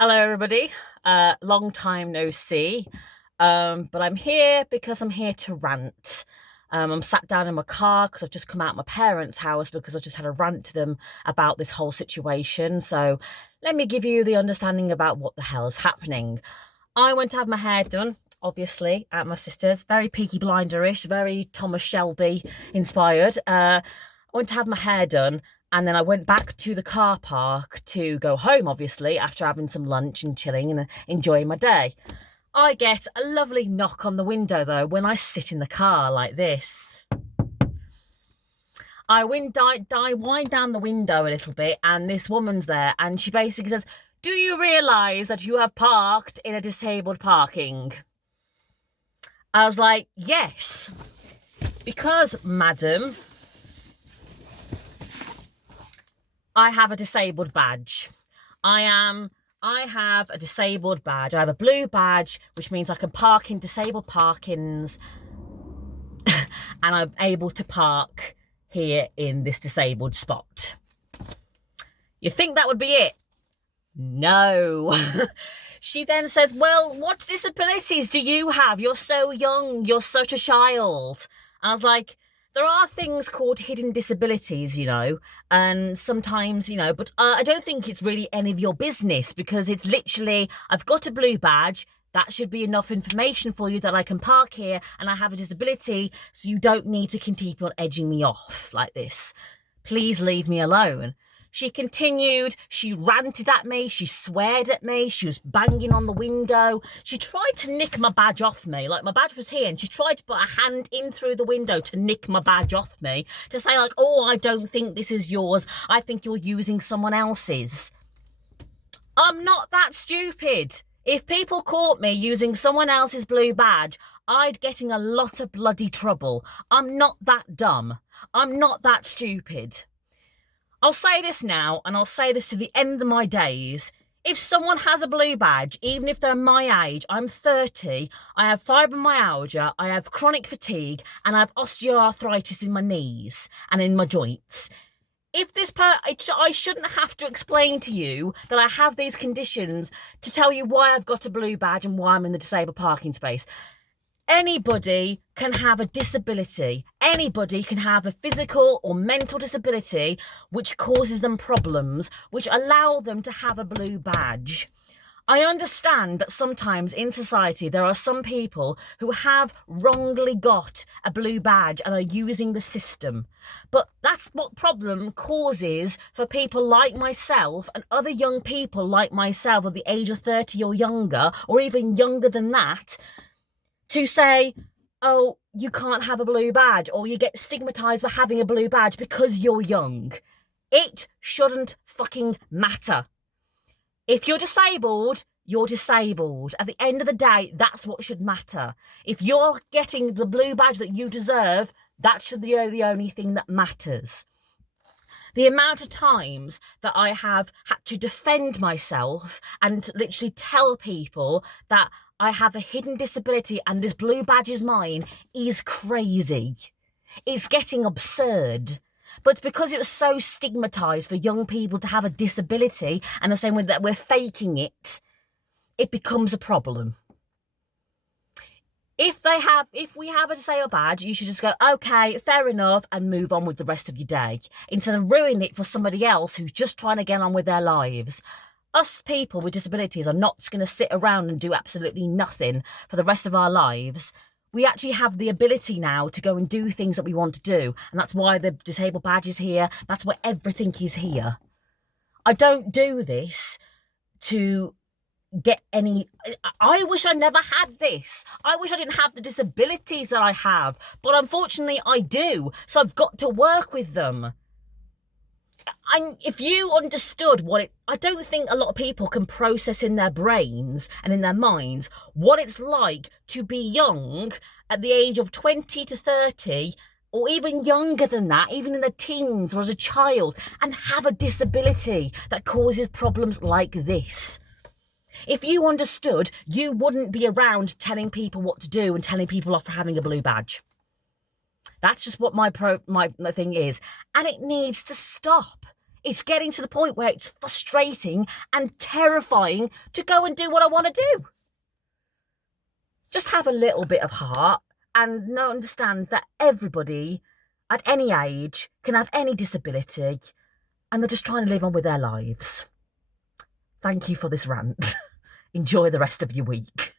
Hello, everybody. Long time no see. But I'm here because I'm here to rant. I'm sat down in my car because I've just come out of my parents' house because I've just had a rant to them about this whole situation. So let me give you the understanding about what the hell is happening. I went to have my hair done, obviously, at my sister's. Very Peaky Blinderish, very Thomas Shelby inspired. I went to have my hair done, and then I went back to the car park to go home, obviously, after having some lunch and chilling and enjoying my day. I get a lovely knock on the window, though, when I sit in the car like this. I wind down the window a little bit, and this woman's there, and she basically says, "Do you realise that you have parked in a disabled parking?" I was like, "Yes, because, madam, I have a disabled badge. I have a disabled badge. I have a blue badge, which means I can park in disabled parkings, and I'm able to park here in this disabled spot." You think that would be it? No. She then says, "Well, what disabilities do you have? You're so young. You're such a child." I was like, there are things called hidden disabilities, and sometimes, but I don't think it's really any of your business because it's literally, I've got a blue badge. That should be enough information for you that I can park here and I have a disability, so you don't need to keep on edging me off like this. Please leave me alone. She continued, she ranted at me, she sweared at me, she was banging on the window. She tried to nick my badge off me, like my badge was here, and she tried to put a hand in through the window to nick my badge off me, to say like, "Oh, I don't think this is yours, I think you're using someone else's." I'm not that stupid. If people caught me using someone else's blue badge, I'd get in a lot of bloody trouble. I'm not that dumb. I'm not that stupid. I'll say this now, and I'll say this to the end of my days. If someone has a blue badge, even if they're my age, I'm 30, I have fibromyalgia, I have chronic fatigue, and I have osteoarthritis in my knees and in my joints. If I shouldn't have to explain to you that I have these conditions to tell you why I've got a blue badge and why I'm in the disabled parking space. Anybody can have a disability. Anybody can have a physical or mental disability which causes them problems, which allow them to have a blue badge. I understand that sometimes in society there are some people who have wrongly got a blue badge and are using the system. But that's what problem causes for people like myself and other young people like myself at the age of 30 or younger, or even younger than that, to say, "Oh, you can't have a blue badge," or you get stigmatized for having a blue badge because you're young. It shouldn't fucking matter. If you're disabled, you're disabled. At the end of the day, that's what should matter. If you're getting the blue badge that you deserve, that should be the only thing that matters. The amount of times that I have had to defend myself and literally tell people that I have a hidden disability and this blue badge is mine is crazy. It's getting absurd. But because it was so stigmatized for young people to have a disability and the same way that we're faking it, it becomes a problem. If we have a disabled badge, you should just go, "Okay, fair enough," and move on with the rest of your day, instead of ruining it for somebody else who's just trying to get on with their lives. Us people with disabilities are not just going to sit around and do absolutely nothing for the rest of our lives. We actually have the ability now to go and do things that we want to do, and that's why the disabled badge is here. That's why everything is here. I don't do this to get any. I wish I never had this. I wish I didn't have the disabilities that I have, but unfortunately I do, so I've got to work with them. And if you understood I don't think a lot of people can process in their brains and in their minds what it's like to be young at the age of 20 to 30, or even younger than that, even in their teens or as a child, and have a disability that causes problems like this. If you understood, you wouldn't be around telling people what to do and telling people off for having a blue badge. That's just what my thing is. And it needs to stop. It's getting to the point where it's frustrating and terrifying to go and do what I want to do. Just have a little bit of heart and understand that everybody at any age can have any disability and they're just trying to live on with their lives. Thank you for this rant. Enjoy the rest of your week.